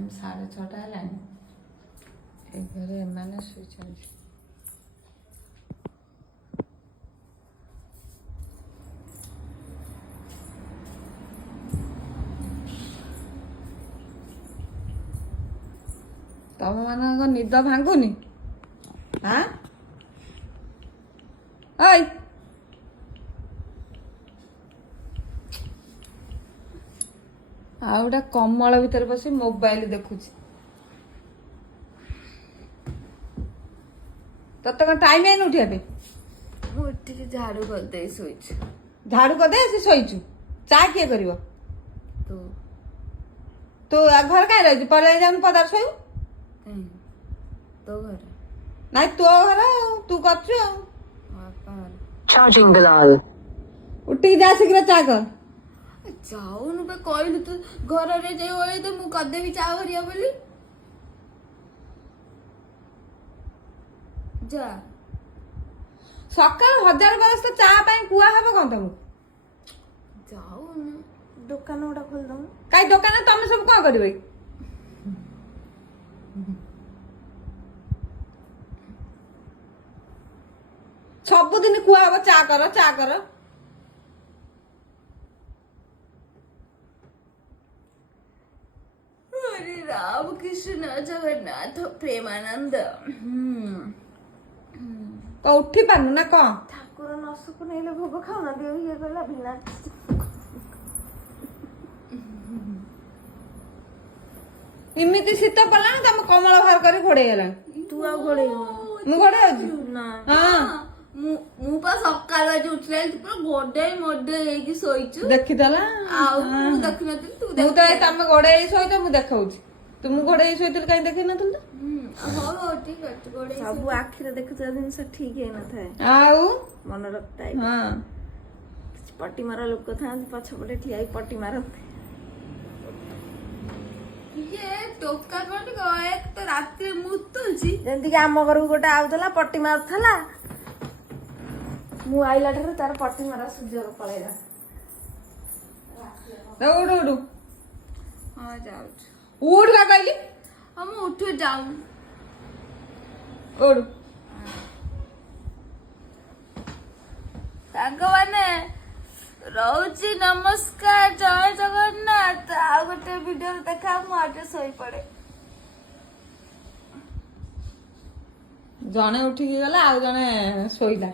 Time 6:30 है घरे मैंने स्विच तम मान निद भांगुनी हाँ ओय आउटा कमल भीतर बसी मोबाइल देखुची तत कौन टाइम है उठिया पे उठिक झाड़ू कर दे सोच झाड़ू कर दे से सोईचु चा किए करिवो तो तो घर कहीं रही पड़े जाऊन पदार सोई तो घर नहीं तो घर तू करछु Charging Bilal. उठी जा शीघ्र चा कर जाऊन पे कहलु तू घर रे जे होई तो मु कदे भी चाह करिया बोली जा सकाल 1000 बरस तो चा पाई कुआ हबो कोन तुम जाऊन दुकान उडा खोल दम काई दुकान तुम सब को करबे सब दिन कुआ हबो चा कर हरे राम कृष्ण जगन्नाथ प्रेमानंद तो उठी पानु ना को ठाकुर नसुक नेले भोग खाऊ ना देव ये गला बिना इमिति शीत पला तुम कमल बाहर करी घोड़े गला तू आ घोड़े मु घोड़े होजी ना हां मु पा सकाळ जे उठले पूरा गोडे मोडे हेकी सोइछु देखि दला आउ मु देखि नथिल तू मु तो तुम घोड़े सोई तो मु देखाउची तुम घोड़े सोईतिल काई देखि नथिल तो हो ठीक है गोडे सब आखिर देखुता दिन से ठीक है न थाए आउ मन रखता है हां पट्टी मारा लोक था पछपटे ठियाई पट्टी मारते ये टोका कोन को एक तो रात्रि मुतुची जेंति के आम घर गोटे आउतला पट्टी मारथला मु आइला ठार तार पट्टी मारा सूर्य को पळेला उड़ उड़ हां जाऊ उड़ का कहली हम उठो जाऊ उड़ सागवाने रहुची नमस्कार जय जगन्नाथ आ गोटे वीडियो देखा मु आटे सोई पड़े जने उठी गला आ जने सोईला